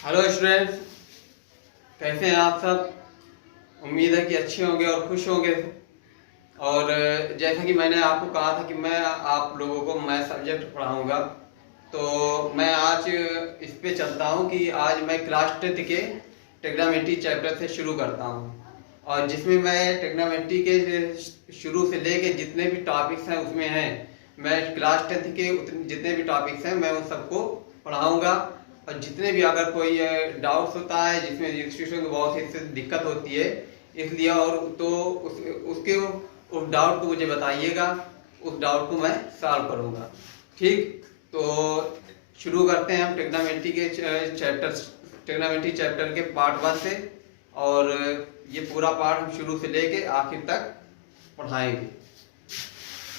Hello students, कैसे हैं आप सब। उम्मीद है कि अच्छे होंगे और खुश होंगे। और जैसा कि मैंने आपको कहा था कि मैं आप लोगों को मैथ सब्जेक्ट पढ़ाऊंगा, तो मैं आज इस पे चलता हूं कि आज मैं क्लास 10 के ट्रिग्नोमेट्री चैप्टर से शुरू करता हूं। और जिसमें मैं ट्रिग्नोमेट्री के शुरू से लेके जितने भी टॉपिक्स हैं उसमें हैं, मैं क्लास 10 के जितने भी टॉपिक्स हैं मैं उन सबको पढ़ाऊंगा। और जितने भी अगर कोई डाउट्स होता है जिसमें रजिस्ट्रेशन को बहुत ही दिक्कत होती है, इसलिए और तो उस डाउट को मुझे बताइएगा, उस डाउट को मैं सॉल्व करूंगा। ठीक, तो शुरू करते हैं हम ट्रिग्नोमेट्री चैप्टर के पार्ट 1 से। और ये पूरा पार्ट हम शुरू से लेके आखिर तक पढ़ाएंगे।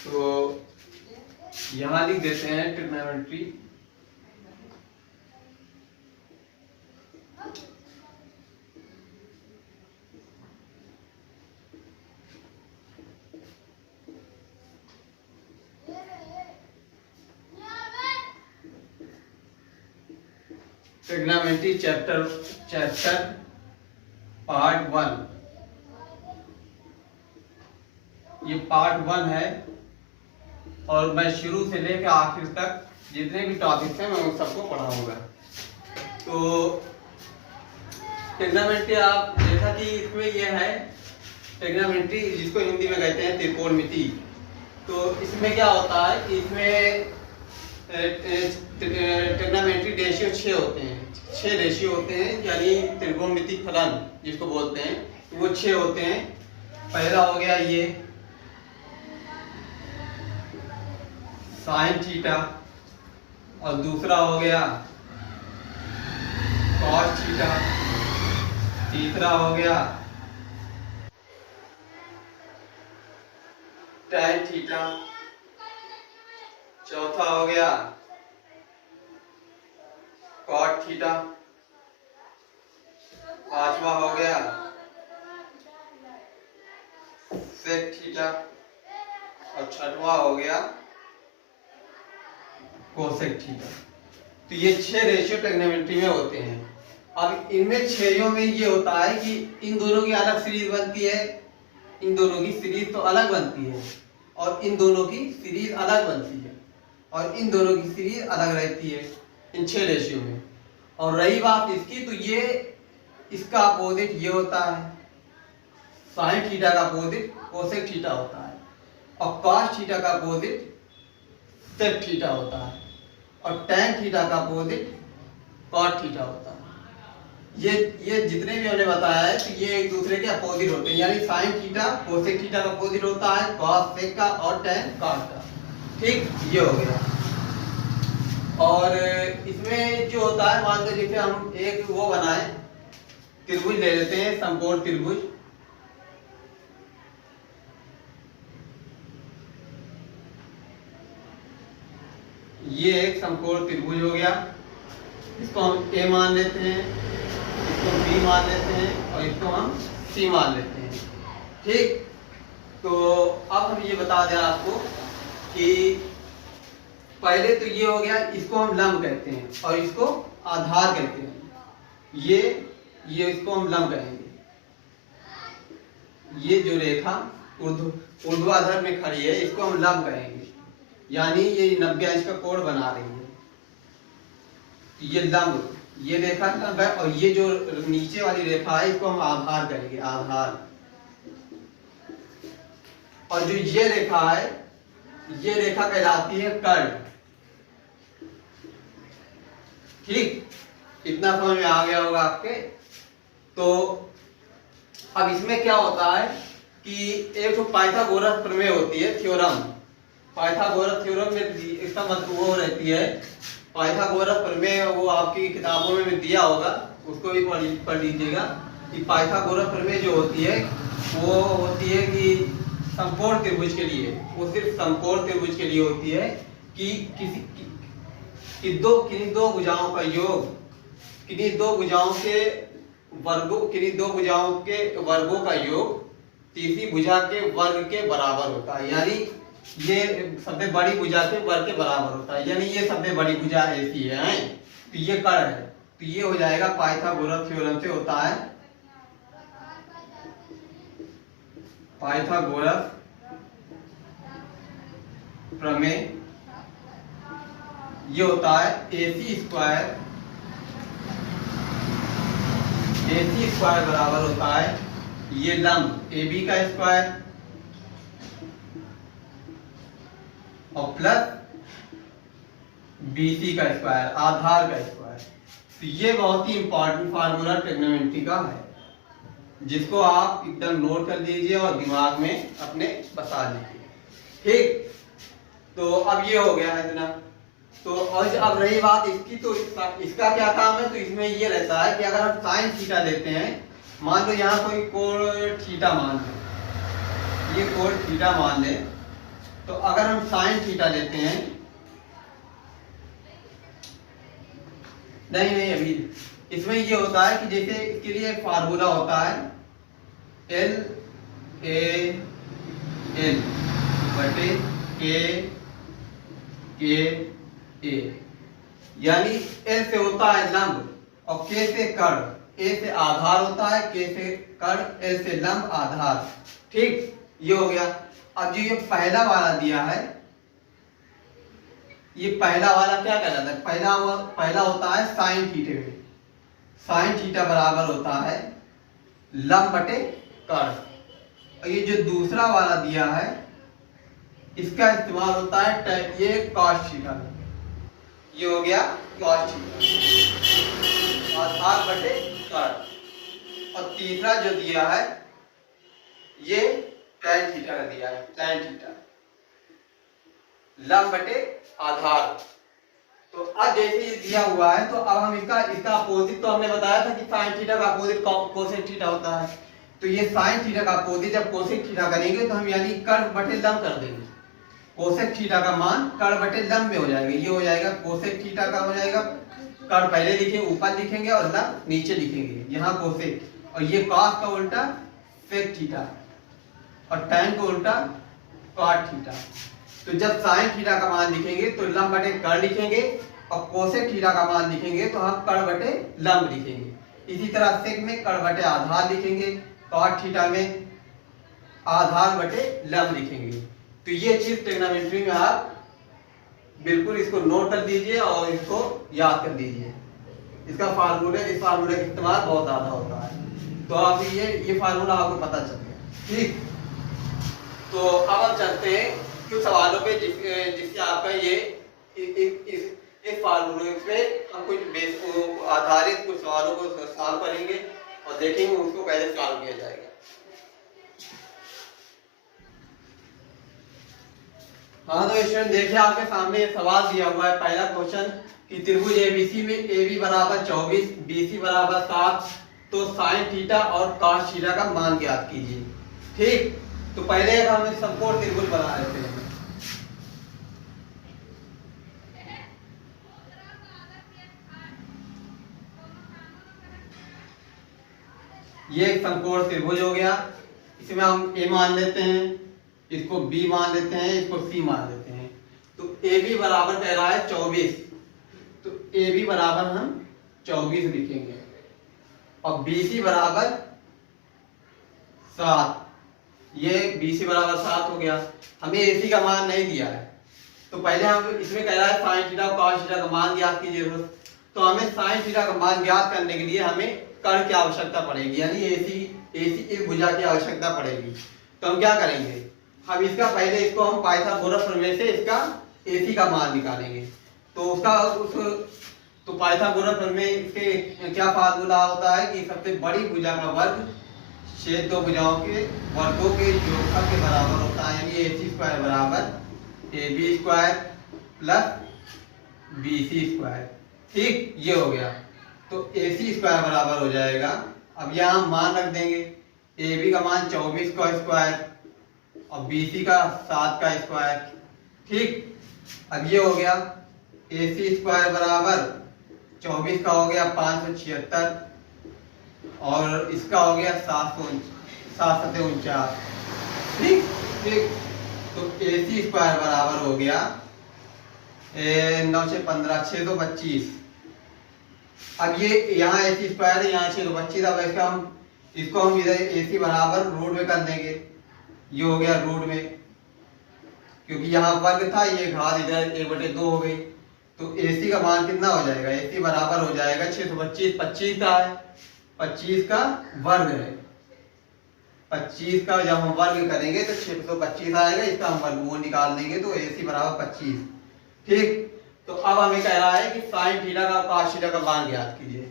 तो यहाँ लिख देते हैं ट्रिग्नोमेट्री। Trigonometry chapter part 1। ये पार्ट 1 है और मैं शुरू से लेकर आखिर तक जितने भी टॉपिक्स हैं मैं उन सबको पढ़ाऊंगा। तो ट्रिग्नोमेट्री आप जैसा कि इसमें ये है ट्रिग्नोमेट्री, जिसको हिंदी में कहते हैं त्रिकोणमिति। तो इसमें क्या होता है कि इसमें ट्रिग्नोमेट्री रेशियो 6 होते हैं। 6 रेशियो होते हैं, यानी त्रिकोणमिति फलन जिसको बोलते हैं, तो वो 6 होते हैं। पहला हो गया ये साइन थीटा, और दूसरा हो गया कॉस थीटा, तीसरा हो गया टैन थीटा, चौथा हो गया कॉट थीटा, पांचवा हो गया सेक थीटा, और छठवां हो गया कोसेक थीटा। तो ये 6 रेशियो ट्रिग्नोमेट्री में होते हैं। अब इनमें 6 में ये होता है कि इन दोनों की अलग सीरीज बनती है, इन दोनों की सीरीज तो अलग बनती है, और इन दोनों की सीरीज अलग बनती है, और इन दोनों की सीरीज अलग रहती है इन 6 रेशियो में। और रही बात इसकी, तो ये इसका अपोजिट ये होता है, साइन थीटा का अपोजिट कोसेक थीटा होता है, और कॉस थीटा का अपोजिट सेक थीटा होता है, और टैन थीटा का अपोजिट कॉट थीटा होता है। ये जितने भी हमने बताया है, तो ये एक दूसरे के अपोजिट होते हैं, यानी साइन थीटा कोसेक थीटा का अपोजिट होता है, कॉस सेक का और टैन कॉट का। ठीक, ये हो गया। और इसमें जो होता है, मान लो जैसे हम एक वो बनाए, त्रिभुज ले लेते हैं, समकोण त्रिभुज। ये एक समकोण त्रिभुज हो गया, इसको हम ए मान लेते हैं, इसको बी मान लेते हैं, और इसको हम सी मान लेते हैं। ठीक, तो अब हम ये बता दें आपको कि पहले तो ये हो गया, इसको हम लंब कहते हैं और इसको आधार कहते हैं। ये इसको हम लंब कहेंगे। ये जो रेखा ऊर्ध्वाधर में खड़ी है, इसको हम लंब कहेंगे, यानी ये 90 अंश का कोण बना रही है। ये लंब, ये रेखा लंब है, और ये जो नीचे वाली रेखा है इसको हम आधार कहेंगे, आधार। और जो ये रेखा है, ये रेखा कहलाती है कर्ण। ठीक, इतना समझ में आ गया होगा आपके। तो अब इसमें क्या होता है कि एक तो पाइथागोरस प्रमेय होती है, थ्योरम। पाइथागोरस थ्योरम में इसका मतलब वो रहती है, पाइथागोरस प्रमेय वो आपकी किताबों में दिया होगा, उसको भी पढ़ लीजिएगा कि पाइथागोरस प्रमेय जो होती है वो होती है कि समकोण त्रिभुज के लिए, वो सिर्फ समकोण त्रिभुज के लिए होती है कि किन्हीं दो भुजाओं का योग, किन्हीं दो भुजाओं के वर्गों का योग तीसरी भुजा के वर्ग के बराबर होता है। यानी ये सबसे बड़ी भुजा के वर्ग के बराबर होता है, यानी ये सबसे बड़ी भुजा ऐसी है, तो ये कर्ण है। तो ये हो जाएगा पाइथागोरस थ्योरम से होता है, पाइथागोरस प्रमेय। ये होता है AC स्क्वायर बराबर होता है ये लंब AB का स्क्वायर और प्लस BC का स्क्वायर, आधार का स्क्वायर। तो ये बहुत ही इंपॉर्टेंट फार्मूला ट्रिग्नोमेट्री का है, जिसको आप एकदम नोट कर लीजिए और दिमाग में अपने बसा लीजिए। ठीक, तो अब ये हो गया है इतना। तो और अब रही बात इसकी, तो इसका क्या काम है, तो इसमें ये रहता है कि अगर हम साइन थीटा लेते हैं, मान लो यहाँ कोई कोण थीटा मान ले, ये कोण थीटा मान ले, तो अगर हम साइन थीटा लेते हैं, नहीं अभी इसमें ये होता है कि जैसे इसके लिए एक फार्मूला होता है LAL बटे KA, यानी L से होता है लंब और K से कर्ण, A से आधार होता है, K से कर्ण, L से लंब आधार। ठीक, ये हो गया। अब जो ये पहला वाला दिया है, ये पहला वाला क्या कहलाता है, पहला होता है साइन थीटा में, साइन थीटा बराबर होता है लंब बटे कर्ण। और ये जो दूसरा वाला दिया है, इसका इस्तेमाल होता है ये कॉस थीटा, ये हो गया कॉस थीटा आधार बटे कर्ण। और तीसरा जो दिया है ये tan थीटा का दिया है, tan थीटा लंब बटे आधार। तो अब जैसे ये दिया हुआ है, तो अब हम इसका अपोजिट, तो हमने बताया था कि साइन थीटा का अपोजिट कोसेक थीटा होता है। तो ये साइन थीटा का अपोजिट जब कोसेक थीटा करेंगे तो हम यानी कर्ण बटे लंब कर देंगे। कोसेक थीटा का मान कर्ण बटे लंब में हो जाएगा, ये हो जाएगा कोसेक थीटा का हो जाएगा, कर्ण पहले लिखेंगे ऊपर लिखेंगे और लंब नीचे लिखेंगे, यहाँ कोसेक, और ये कॉस का उल्टा सेक थीटा और tan का उल्टा कॉट थीटा। तो जब साइन थीटा का मान लिखेंगे तो लंब बटे कर्ण लिखेंगे, और कोसेक थीटा का मान लिखेंगे तो हम कर्ण बटे लंब लिखेंगे। इसी तरह सेक में कर्ण बटे आधार लिखेंगे, कॉट थीटा में आधार बटे लंब लिखेंगे। तो ये चीज ट्रिग्नोमेट्री में आप बिल्कुल इसको नोट कर दीजिए और इसको याद कर दीजिए। इसका फार्मूला, इस फार्मूले का इस्तेमाल बहुत ज्यादा होता है, तो आप ये फार्मूला आपको पता चल गया। ठीक, तो अब हम चलते हैं कुछ सवालों पे जिससे आपका ये इस फार्मूले पे हम कुछ बेस आधारित कुछ सवालों को सॉल्व करेंगे और देखेंगे उसको कैसे सॉल्व किया जाएगा। हाँ, तो स्टूडेंट देखिए आपके सामने ये सवाल दिया हुआ है। पहला क्वेश्चन कि त्रिभुज ABC में AB बराबर 24, BC बराबर 7, तो साइन थीटा और कॉस थीटा का मान ज्ञात कीजिए। ठीक, तो पहले हम इस समकोण त्रिभुज बना लेते हैं। ये एक समकोण त्रिभुज हो गया, इसमें हम A मान लेते हैं, इसको B मान लेते हैं, इसको C मान लेते हैं। तो AB बराबर कह रहा है 24, तो AB बराबर हम 24 लिखेंगे और BC बराबर 7, ये BC बराबर 7 हो गया। हमें AC का मान नहीं दिया है, तो पहले हम इसमें कह रहा है साइन थीटा और कॉस थीटा का मान ज्ञात कीजिए। तो हमें साइन थीटा का मान ज्ञात करने के लिए हमें कर्ण की आवश्यकता पड़ेगी, यानी AC इस भुजा की आवश्यकता पड़ेगी। तो हम क्या करेंगे, हम इसका पहले इसको हम पाइथागोरस प्रमेय से इसका AC का मान निकालेंगे। तो तो पाइथागोरस प्रमेय इसके क्या फार्मूला होता है कि सबसे बड़ी भुजा का वर्ग शेष दो भुजाओं के वर्गों के योगफल के बराबर होता है, यानी AC स्क्वायर बराबर AB square plus BC square. ठीक, ये हो गया। तो AC स्क्वायर बराबर हो जाएगा, अब यहाँ मान रख देंगे, AB का मान 24 का स्क्वायर और BC का 7 का स्क्वायर। ठीक, अब ये हो गया AC स्क्वायर बराबर 24 का हो गया 576 और इसका हो गया 749। ठीक ठीक, तो AC स्क्वायर बराबर हो गया 9 से 15 625। अब ये यहाँ AC स्क्वायर है, यहाँ 625। अब इसको हम इधर AC बराबर रूट में कर देंगे। ये हो गया रूट में, क्योंकि यहाँ वर्ग था, ये घात इधर 1/2 हो गई। तो AC का मान कितना हो जाएगा? AC बराबर हो जाएगा 625। 25 का है, 25 का वर्ग है। 25 का जब हम वर्ग करेंगे तो 625 आएगा। इसका हम वर्गमूल निकाल देंगे तो AC बराबर 25। ठीक, तो अब हमें कह रहा है कि साइन थीटा का कॉस थीटा का मान ज्ञात कीजिए।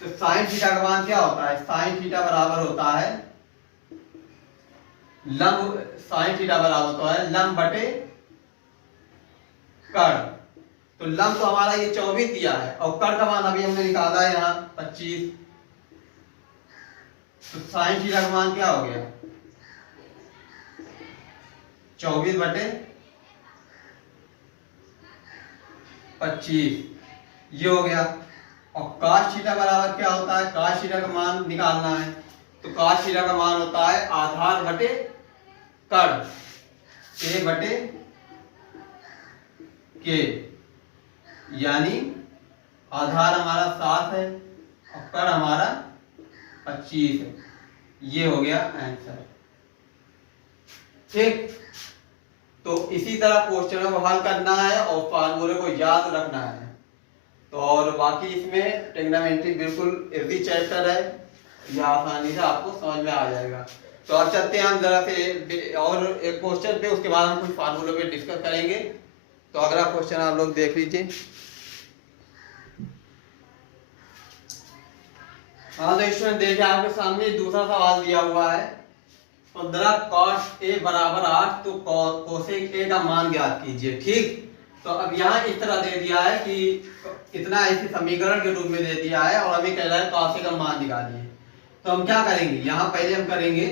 तो साइन थीटा का मान क्या होता है? साइन थीटा बराबर होता है लंब, साइन थीटा बराबर होता है लंब बटे कर्ण। तो लंब तो हमारा ये 24 दिया है और कर्ण का मान अभी हमने निकाला है यहाँ 25। तो साइन थीटा का मान क्या हो गया? 24 बटे 25, ये हो गया। और cos थीटा बराबर क्या होता है? cos थीटा का मान निकालना है। तो cos थीटा का मान होता है आधार बटे कर्ण, a बटे k, यानी आधार हमारा 7 है और कर्ण हमारा 25 है। ये हो गया आंसर। ठीक, तो इसी तरह क्वेश्चनों को हल करना है और फार्मूले को याद रखना है। तो और बाकी इसमें ट्रिग्नोमेट्री बिल्कुल इजी चैप्टर है, यह आसानी से आपको समझ में आ जाएगा। तो अब चलते हैं हम जरा से और एक क्वेश्चन पे, उसके बाद हम कुछ फार्मूलों पे डिस्कस करेंगे। तो अगला क्वेश्चन आप लोग देख लीजिए। हाँ तो स्टूडेंट देखिए, आपके सामने दूसरा सवाल दिया हुआ है। 15 cos a बराबर 8, तो कोसेक a का मान ज्ञात कीजिए। ठीक, तो अब यहाँ इस तरह दे दिया है कि इतना इसे समीकरण के रूप में दे दिया है और हमें कह रहा है cos a का मान निकालिए। तो हम क्या करेंगे? यहाँ पहले हम करेंगे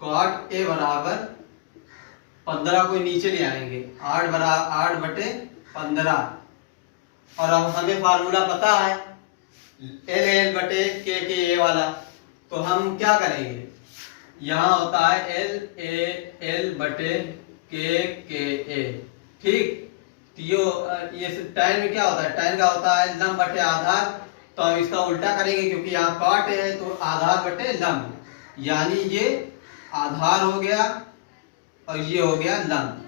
cot a बराबर 15 को नीचे ले आएंगे, 8 बटे 15। और अब हमें फार्मूला पता है L बटे K वाला। तो हम क्या करेंगे? यहाँ होता है L बटे K। ठीक, ये tan में क्या होता है? tan का होता है लंब बटे आधार। तो हम इसका उल्टा करेंगे, क्योंकि यहाँ cot है तो आधार बटे लंब, यानी ये आधार हो गया और ये हो गया लंब।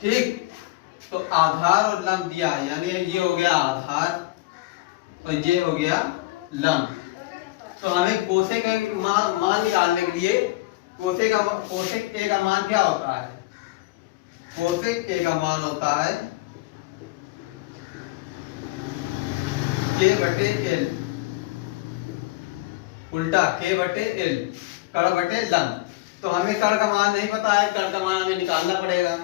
ठीक, तो आधार और लंब दिया है, यानी ये हो गया आधार और ये हो गया लंब। तो हमें कोसेक का मान निकालने के लिए कोसेक ए का मान क्या होता है? कोसेक ए का मान होता है K बटे L, उल्टा K बटे L, कर्ण बटे लंब। तो हमें कर्ण का मान नहीं पता है, कर्ण का मान हमें निकालना पड़ेगा।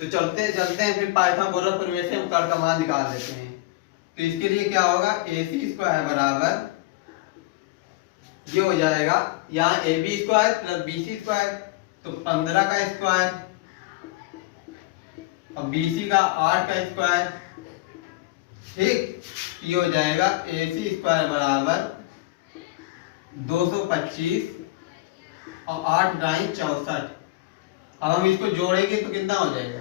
तो चलते हैं फिर पाइथागोरस प्रमेय से हम कर्ण का मान निकाल लेते हैं। तो इसके लिए क्या होगा? AC स्क्वायर बराबर ये हो जाएगा, यहाँ AB square plus BC square, तो 15 का स्क्वायर और BC का 8 का स्क्वायर। ठीक, ये हो जाएगा AC स्क्वायर बराबर 225 और 8 9 64। अब हम इसको जोड़ेंगे तो कितना हो जाएगा?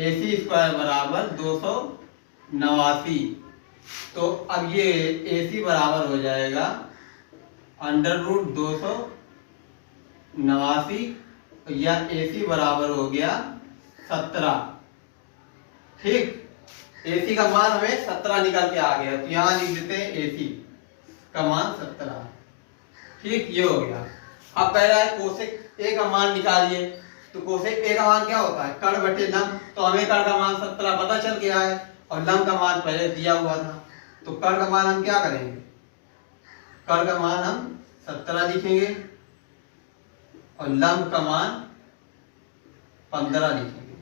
AC स्क्वायर बराबर 289। तो अब ये AC बराबर हो जाएगा √289, या AC बराबर हो गया 17। ठीक, AC का मान हमें 17 निकल के आ गया, तो यहाँ लिख देते हैं AC का मान 17। ठीक, ये हो गया। अब कह रहा है कोसेक A का मान निकालिए। तो कोसेक A का मान क्या होता है? कर्ण बटे लंब। तो हमें कर्ण का मान 17 पता चल गया है और लंब का मान पहले दिया हुआ था। तो कर्ण का मान हम क्या करेंगे? कर्ण का मान हम 17 लिखेंगे और लंब का मान 15 लिखेंगे।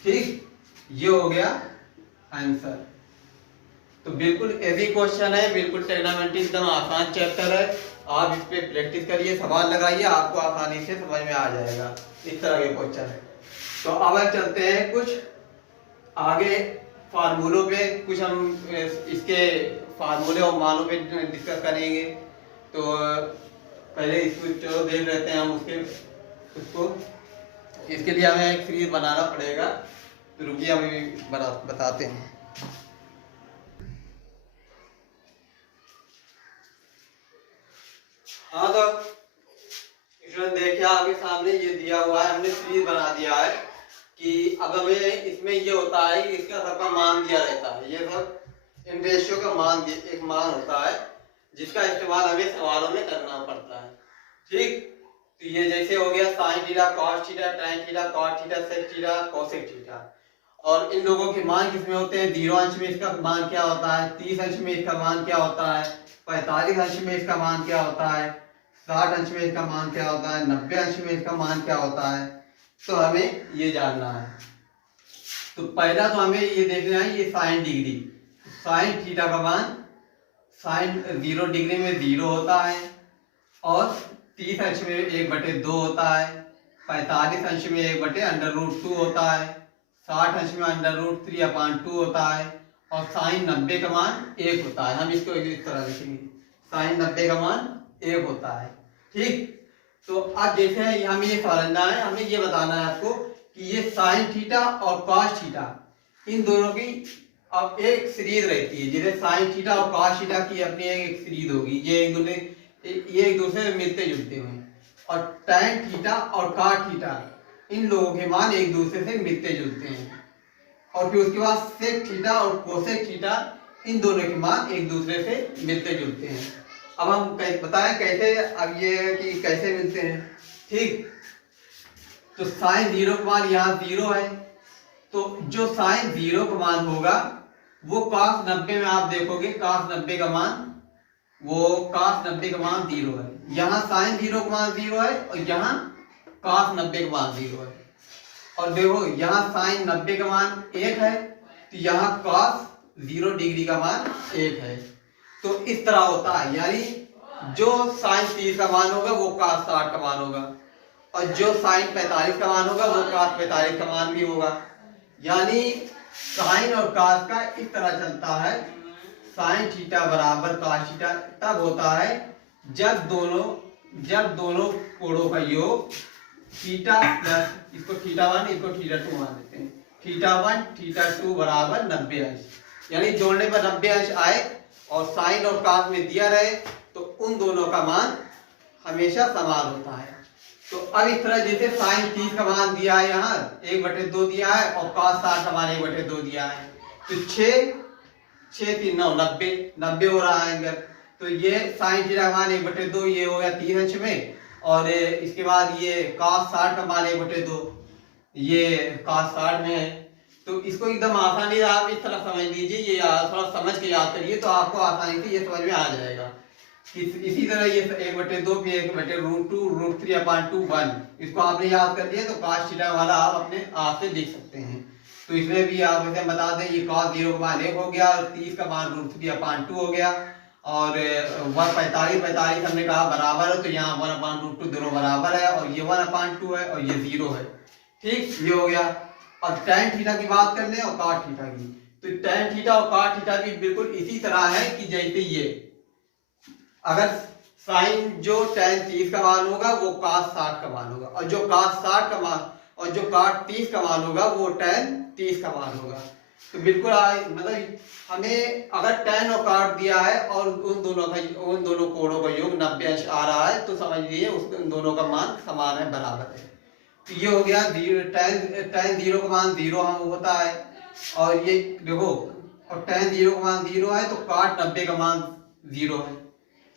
ठीक, ये हो गया आंसर। तो बिल्कुल इजी क्वेश्चन है, बिल्कुल ट्रिग्नोमेट्री एकदम आसान चैप्टर है। आप इस पे प्रैक्टिस करिए, सवाल लगाइए, आपको आसानी से समझ में आ जाएगा। इस तरह के क्वेश्चन है। तो अब चलते हैं कुछ आगे फार्मूलों पे, कुछ हम इसके फार्मूले और मानों पे डिस्कस करेंगे। तो पहले इसको चलो देख लेते हैं हम उसको। इसके लिए हमें एक सीरीज बनाना पड़ेगा। तो रुकिए अभी बताते हैं। हाँ तो स्टूडेंट देखिए आपके सामने ये दिया हुआ है, हमने सीरीज बना दिया है कि अब हमें इसमें ये होता है कि इसका सबका मान दिया रहता है। ये सब इन रेशियो का मान एक मान होता है जिसका इस्तेमाल हमें सवालों में करना पड़ता है। ठीक, तो ये जैसे हो गया sine theta, cos theta, tan theta, cot theta, sec theta, cosec theta. और इन लोगों के मान किसमें होते हैं? 0 अंश में इसका मान क्या होता है, 30 अंश में इसका मान क्या होता है, 45 अंश में इसका मान क्या होता है, 60 अंश में इसका मान क्या होता है, 90 अंश में इसका मान क्या होता है। तो हमें ये जानना है। तो पहला तो हमें ये देखना है ये साइन डिग्री। साइन थीटा का मान साइन 0 डिग्री में 0 होता है और 30 अंश में 1/2 होता है, 45 अंश में 1/√2 होता है, 60 अंश में √3/2 होता है और साइन 90 का मान 1 होता है। हम इसको इस तरह लिखेंगे, साइन 90 का मान 1 होता है। ठीक, तो अब जैसे हमें ये समझना है, हमें ये बताना है आपको कि ये साइन थीटा और कॉस थीटा इन दोनों की अब एक सीरीज रहती है। जैसे साइन थीटा और कॉस थीटा की अपनी एक सीरीज होगी, ये एक दूसरे से मिलते जुलते हुए। और टैन थीटा और कॉट थीटा इन लोगों के मान एक दूसरे से मिलते जुलते हैं। और फिर उसके बाद सेक थीटा और कोसेक थीटा इन दोनों के मान एक दूसरे से मिलते जुलते हैं। अब हम बताएं कैसे, अब ये कि कैसे मिलते हैं। ठीक, तो साइन 0 का मान यहाँ 0 है, तो जो साइन 0 का मान होगा वो cos 90 में आप देखोगे cos 90 का मान, वो cos 90 का मान 0 है। यहाँ साइन 0 का मान 0 है और यहाँ cos 90 का मान 0 है। और देखो यहाँ साइन 90 का मान 1 है तो यहाँ cos 0 डिग्री का मान 1 है। तो इस तरह होता है, यानी जो साइन 30 का मान होगा वो cos 60 का मान होगा और जो साइन 45 का मान होगा वो cos 45 का मान भी होगा। यानी साइन और cos का इस तरह चलता है, साइन थीटा बराबर cos थीटा तब होता है जब दोनों कोणों का योग थीटा प्लस, इसको थीटा 1 इसको थीटा 2 मान लेते हैं, थीटा 1 थीटा 2 बराबर 90 अंश। यानी जोड़ने पर 90 अंश आए और साइन और cos में दिया रहे तो उन दोनों का मान हमेशा समान होता है। तो अब इस तरह जैसे साइन 30 का मान दिया है, यहाँ 1/2 दिया है और cos 60 का मान 1/2 दिया है, तो 6 3 9 90 हो रहा है अंदर। तो ये साइन थीटा का मान 1/2 ये हो गया 30 अंश में, और इसके बाद ये cos 60 का मान 1/2 ये cos 60 में है। तो इसको एकदम आसानी से आप इस तरह समझ लीजिए, ये थोड़ा समझ के याद करिए तो आपको आसानी से ये समझ में आ जाएगा। इसी तरह ये 1/2 फिर 1/√2 √3/2 1, इसको आपने याद कर लिया तो cos थीटा वाला आप अपने आप से देख सकते हैं। तो इसमें भी आप इसे बता दें, ये cos 0 का मान 1 हो गया और 30 का मान √3/2 हो गया और 45 हमने कहा बराबर है, तो यहाँ 1/√2 दोनों बराबर है और ये 1/2 है और ये 0 है। ठीक, ये हो गया। अब टैन थीटा की बात कर लें और cot थीटा की, तो टैन थीटा और cot थीटा भी बिल्कुल इसी तरह है कि जैसे ये अगर साइन जो टैन 30 का मान होगा वो cos 60 का मान होगा और जो cos 60 का मान और जो cot 30 का मान होगा वो टैन 30 का मान होगा। तो बिल्कुल मतलब हमें अगर टैन और cot दिया है और उन दोनों कोणों का योग 90 अंश आ रहा है तो समझ लीजिए उन दोनों का मान समान है, बराबर है। तो ये हो गया टैन 0 का मान 0 होता है और ये देखो, और टैन 0 का मान 0 है तो cot 90 का मान 0 है।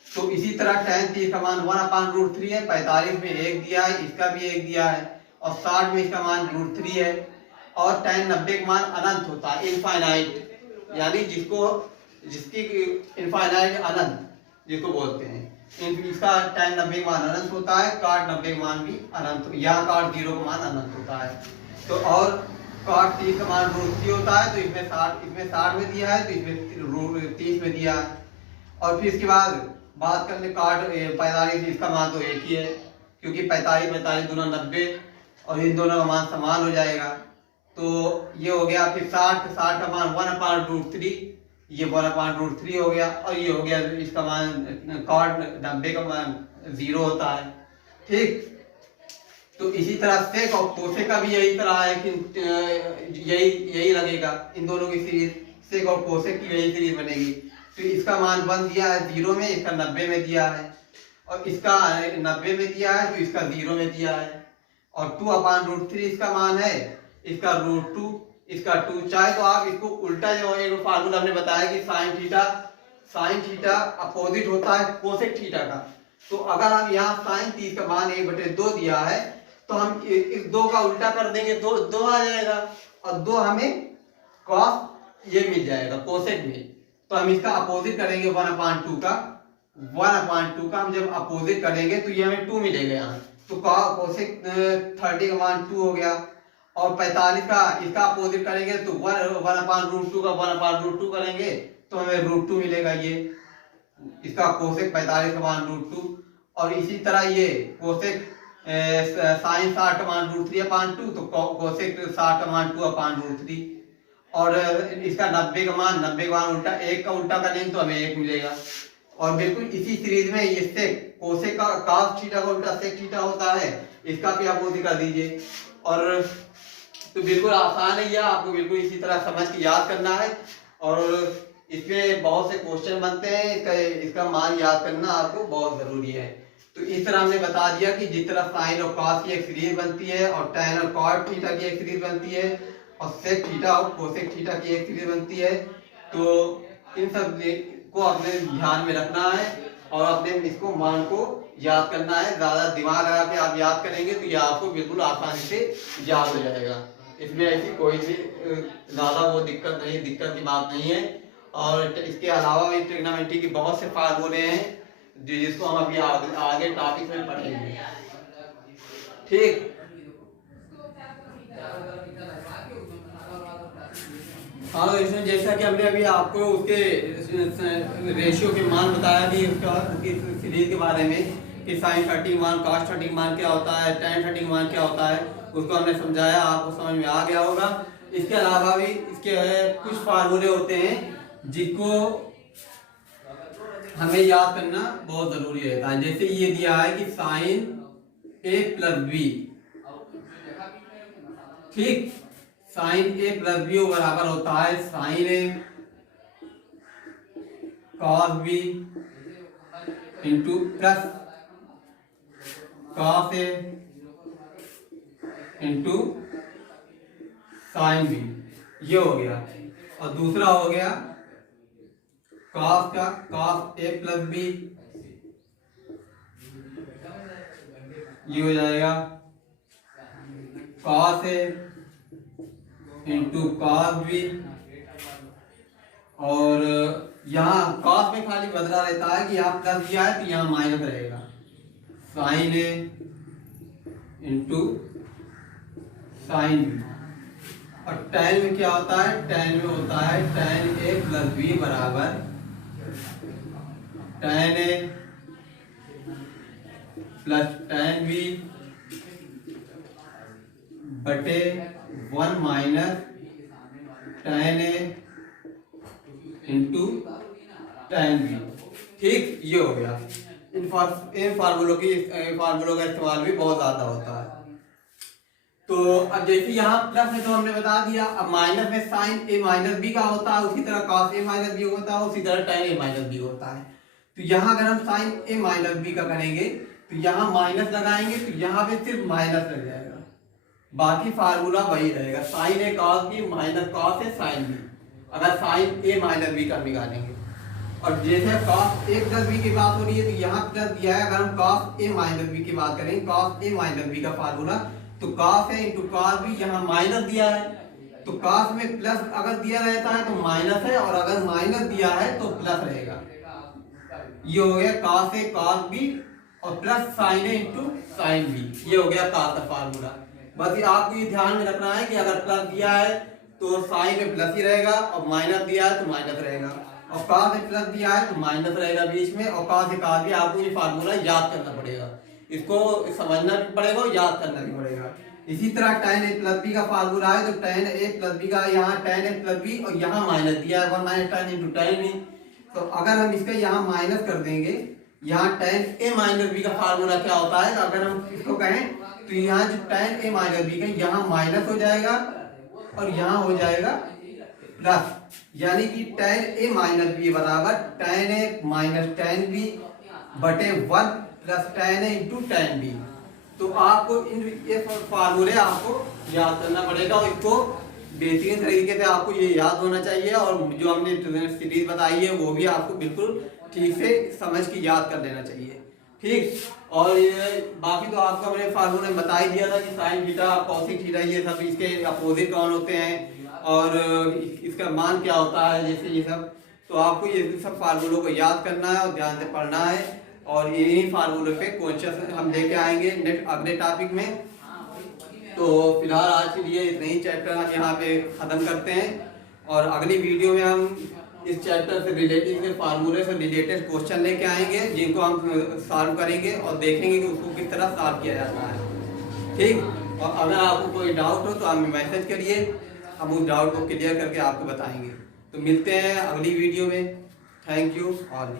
तो इसी तरह टैन 30 का मान 1/√3 है, 45 में 1 दिया है, इसका भी 1 दिया है और 60 में इसका मान √3 है। और टैन 90 का मान अनंत होता है, इनफाइनाइट, यानी जिसकी इनफाइनाइट अनंत जिसको बोलते हैं, इसका टैन 90 का मान अनंत होता है, cot 90 का मान भी अनंत, यहाँ cot 0 का मान अनंत होता है। तो और cot 30 का मान √3 होता है, तो इसमें 60 में दिया है तो इसमें 30 में दिया है। और फिर इसके बाद बात कर ले cot 45, इसका मान तो एक ही है क्योंकि 45 दोनों 90 और इन दोनों का मान समान हो जाएगा। तो ये हो गया। फिर 60 का मान 1/√3, ये 1/√3 हो गया और ये हो गया इसका मान cot 90 का मान 0 होता है। ठीक, तो इसी तरह सेक और कोसेक का भी यही तरह है कि यही यही लगेगा। इन दोनों की सीरीज सेक और कोसेक की यही सीरीज बनेगी। तो इसका मान 1 दिया है 0 में, इसका 90 में दिया है, और इसका 90 में दिया है तो इसका 0 में दिया है। और 2/√3 इसका मान है, इसका √2, इसका 2। चाहे तो आप इसको उल्टा, जो एक फार्मूला हमने बताया कि साइन थीटा अपोजिट होता है कोसेक थीटा का। तो अगर हम यहाँ साइन 30 का मान 1/2 दिया है तो हम इस 2 का उल्टा कर देंगे, 2 आ जाएगा, और 2 हमें कॉस ये मिल जाएगा कोसेक में। तो हम इसका अपोजिट करेंगे 1/2 का, 1/2 का हम जब अपोजिट करेंगे तो ये हमें 2 मिलेगा यहाँ। तो कोसेक 30 का मान 2 हो गया, और 45 का इसका अपोजिट करेंगे तो 1/√2 का 1/√2 करेंगे तो हमें √2 मिलेगा। ये इसका कोसेक 45 का मान √2। और इसी तरह ये कोसेक साइन 60 का मान √3/2, तो कोसेक 60 का मान 2/√3। और इसका 90 का मान उल्टा, 1 का उल्टा करेंगे तो हमें 1 मिलेगा। और बिल्कुल इसी सीरीज में ये सेक कोसेक का cos थीटा का उल्टा सेक थीटा होता है, इसका भी आप वो दिखा दीजिए। और तो बिल्कुल आसान है, यह आपको बिल्कुल इसी तरह समझ के याद करना है। और इसमें बहुत से क्वेश्चन बनते हैं, इसका मान याद करना आपको बहुत जरूरी है। तो इस तरह हमने बता दिया कि जिस तरह साइन और कॉस की एक सीरीज बनती है, और टैन और कॉट थीटा की एक सीरीज बनती है, और सेक थीटा और कोसेक थीटा की एक सीरीज बनती है। तो इन सब को अपने ध्यान में रखना है और अपने इसको मान को याद करना है। ज्यादा दिमाग लगा के आप याद करेंगे तो ये आपको बिल्कुल आसानी से याद हो जाएगा। इसमें ऐसी कोई भी ज्यादा वो दिक्कत की बात नहीं है। और इसके अलावा भी ट्रिग्नोमेट्री की बहुत से फार्मूले हैं जिसको हम अभी आगे टॉपिक में पढ़ेंगे। ठीक, हाँ, तो इसमें जैसा कि हमने अभी आपको उसके रेशियो के मान बताया कि उसकी सीरीज के बारे में कि साइन 30 मान कॉस 30 मान क्या होता है, tan 30 मान क्या होता है, उसको हमने समझाया, आपको समझ में आ गया होगा। इसके अलावा भी इसके कुछ फार्मूले होते हैं जिनको हमें याद करना बहुत जरूरी रहता है। जैसे ये दिया है कि साइन a प्लस बी, ठीक, साइन a प्लस बी बराबर होता है sine a cos B into plus cos a into sine B, ये हो गया। और दूसरा हो गया कॉस का कॉस a प्लस बी, ये हो जाएगा cos a into cos B. और यहाँ कॉस में खाली बदला रहता है कि यहाँ प्लस दिया है तो यहाँ माइनस रहेगा, sine a into sine B. और tan में क्या होता है, tan में होता है tan a प्लस बी बराबर tan a plus tan b बटे 1 minus tan a into tan b। ठीक, ये हो गया। इन फार्मूलों का इस्तेमाल भी बहुत ज्यादा होता है। तो अब जैसे यहाँ प्लस है तो हमने बता दिया, अब माइनस में साइन a माइनस बी का होता है, उसी तरह कॉस a माइनस बी होता है, उसी तरह tan a माइनस बी होता है। तो यहाँ अगर हम साइन a माइनस बी का करेंगे तो यहाँ माइनस लगाएंगे तो यहाँ पे सिर्फ माइनस लग जाएगा, बाकी फार्मूला वही रहेगा, sine a cos B minus cos a sine B, अगर साइन a माइनस बी का निकालेंगे। और जैसे कॉस a प्लस बी की बात हो रही है तो यहाँ प्लस दिया है, अगर हम कॉस a माइनस बी की बात करें, कॉस a माइनस बी का फार्मूला तो cos a into cos B, यहाँ माइनस दिया है तो कॉस में प्लस अगर दिया रहता है तो माइनस है, और अगर माइनस दिया है तो प्लस रहेगा। ये हो गया कॉस a कॉस बी और plus sine a into sine B, ये हो गया कॉस का फार्मूला। बस आपको ये ध्यान में रखना है कि अगर प्लस दिया है तो साइन में प्लस ही रहेगा, और माइनस दिया है तो माइनस रहेगा, और कॉस में प्लस दिया है तो माइनस रहेगा बीच में, और कॉस भी आपको ये फार्मूला याद करना पड़ेगा, इसको समझना भी पड़ेगा और याद करना भी पड़ेगा। इसी तरह tan a प्लस बी का फार्मूला है तो tan a प्लस बी का यहाँ tan a प्लस बी और यहाँ माइनस दिया है 1 minus tan into tan b। तो अगर हम इसका यहाँ माइनस कर देंगे, यहाँ tan a माइनस बी का फार्मूला क्या होता है, अगर हम इसको कहें तो यहाँ जो tan a माइनस बी का यहाँ माइनस हो जाएगा और यहाँ हो जाएगा प्लस, यानी कि tan a माइनस बी बराबर tan a minus tan b बटे 1 plus tan a into tan b। तो आपको ये फार्मूले आपको याद करना पड़ेगा और इसको बेहतरीन तरीके से आपको ये याद होना चाहिए, और जो हमने सीरीज बताई है वो भी आपको बिल्कुल ठीक से समझ के याद कर लेना चाहिए। ठीक, और ये बाकी तो आपको हमने फार्मूले में बता ही दिया था कि साइन थीटा कॉसिक थीटा ये सब इसके अपोजिट कौन होते हैं और इसका मान क्या होता है, जैसे ये सब। तो आपको ये सब फार्मूलों को याद करना है और ध्यान से पढ़ना है, और यही फार्मूले पे क्वेश्चन हम लेके आएंगे नेक्स्ट अगले टॉपिक में। तो फिलहाल आज के लिए इतने ही चैप्टर हम यहाँ पे ख़त्म करते हैं, और अगली वीडियो में हम इस चैप्टर से रिलेटेड के फार्मूले से रिलेटेड क्वेश्चन लेके आएंगे जिनको हम सॉल्व करेंगे और देखेंगे कि उसको किस तरह सॉल्व किया जाता है। ठीक, और अगर आपको कोई डाउट हो तो हमें मैसेज करिए, हम उस डाउट को क्लियर करके आपको बताएंगे। तो मिलते हैं अगली वीडियो में। Thank you all.